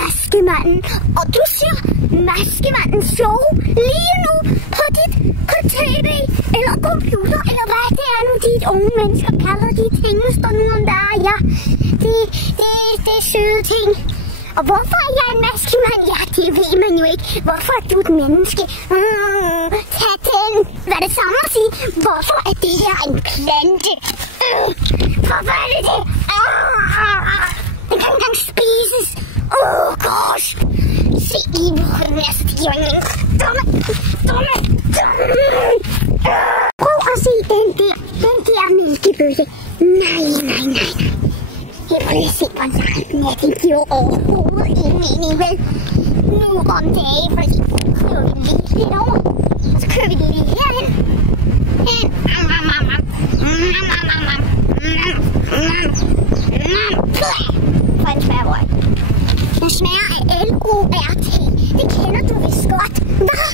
Maskemanden, og du ser Maskemanden show lige nu på tv, eller computer, eller hvad det er nu, de unge mennesker kalder de ting, der nu om der er, ja, det er søde ting. Og hvorfor er jeg en maskemand? Ja, det ved man jo ikke. Hvorfor er du et menneske? Tag den. Hvad er det samme at sige? Hvorfor er det her en plante? Hvorfor er det det? Den kan engang spises. Gosh. Se lige på den her stigning. Dumme. Prøv at se den der mælkebøtte. Nej. Jeg prøver at se, hvor langt den er. Den giver overhovedet ingen mening, vel? Nu om dagen, fordi kører vi lige lidt over. Så kører vi lige herhen. For en tværvøj. Den smager af LORT. Det kender du vist godt. Hvad?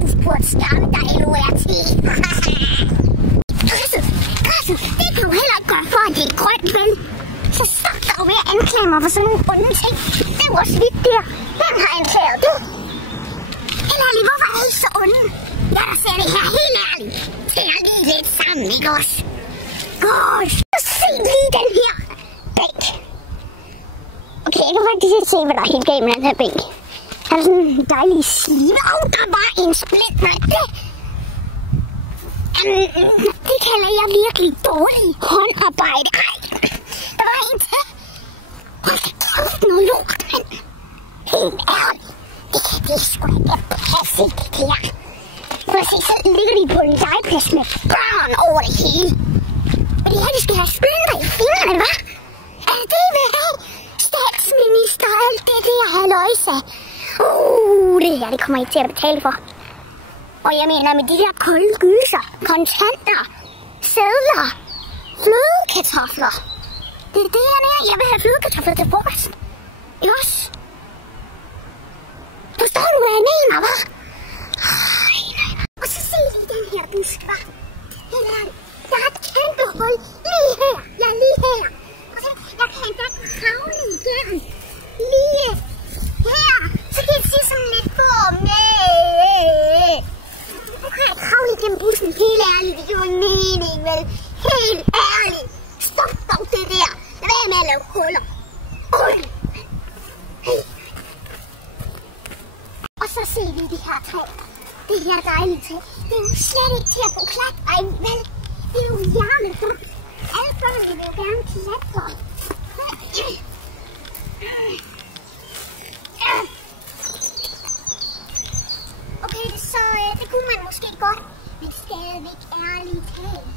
Du burde skamme dig LORT. Græsset, det kan jo heller ikke gøre for, at det er grønt, vel? Så stop dig ved at anklage mig for sådan nogle onde ting. Det var slidt der. Hvem har anklaget det? Helt ærligt, hvorfor er I så onde? Jeg der ser det her helt ærligt. Det er lige lidt sammen, ikke også? Gosh, se lige den her bænk. Okay, jeg kan faktisk ikke se, hvad der er helt galt med den her bænk. Der er sådan en dejlig slive. Der var en split, det kalder jeg virkelig dårlig håndarbejde. Der var en til. Hold da kæft, noget lort, mand. Helt ærligt. Det er sgu da passe, det her. Prøv at se, så ligger de på en legeplads med børn over det hele. Og det her, de skal have splinter i fingrene, hva'? Er det ved have? Statsminister, alt det der halløjse. Det her, det kommer I til at betale for. Og jeg mener med de der kolde gyser, kontanter, sedler, flødekartofler. Det er det her der, jeg vil have flødekartofler til frokost. Ikke også? Forstår du, hvad jeg mener, hva'? Nej. Og så se lige den her busk, hva'? Der er et kæmpe hul lige her. Ja, lige her. Og så jeg kan endda kravle igennem. Lige her. Så kan jeg se sådan lidt form. Nu kan jeg kravle igennem bussen. Helt ærligt, det giver ingen mening, vel? Helt ærligt. Stop dog det der. Lad være med at lave huller. Hey. Og så ser vi de her træ. Det her dejlige træ. Det er jo slet ikke til at få klatret, vel? Det er jo hjernefugt. Alle børnene vil jo gerne klatre. Okay, så det kunne man måske godt, men stadigvæk ærligt talt.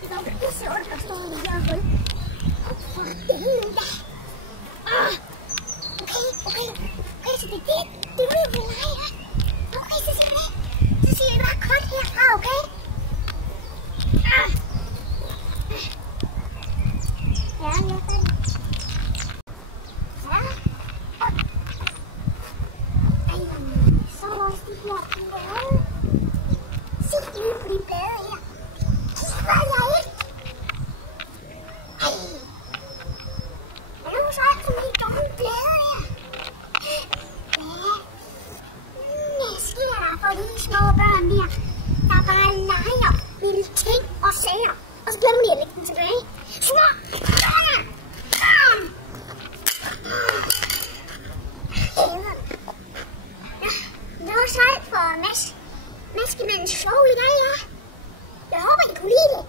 Det var jo pisse ondt at stå i det her hul. For helvede da. Okay, så det er det vil jo være her. Okay, så siger jeg det. Så siger jeg bare kort herfra, okay? Ja, jeg er færdig. Så er også de her blade. Se lige på de blade her. De spørger jeg ikke. Er der så alt for de dumme blade her? Hvad sker der for de små børn her? Der bare leger med ting og sager. Og så glemmer de at lægge den tilbage. Små børn! Det var så alt for Maskemandens show i dag, ja. Jeg håber, I kunne lide det.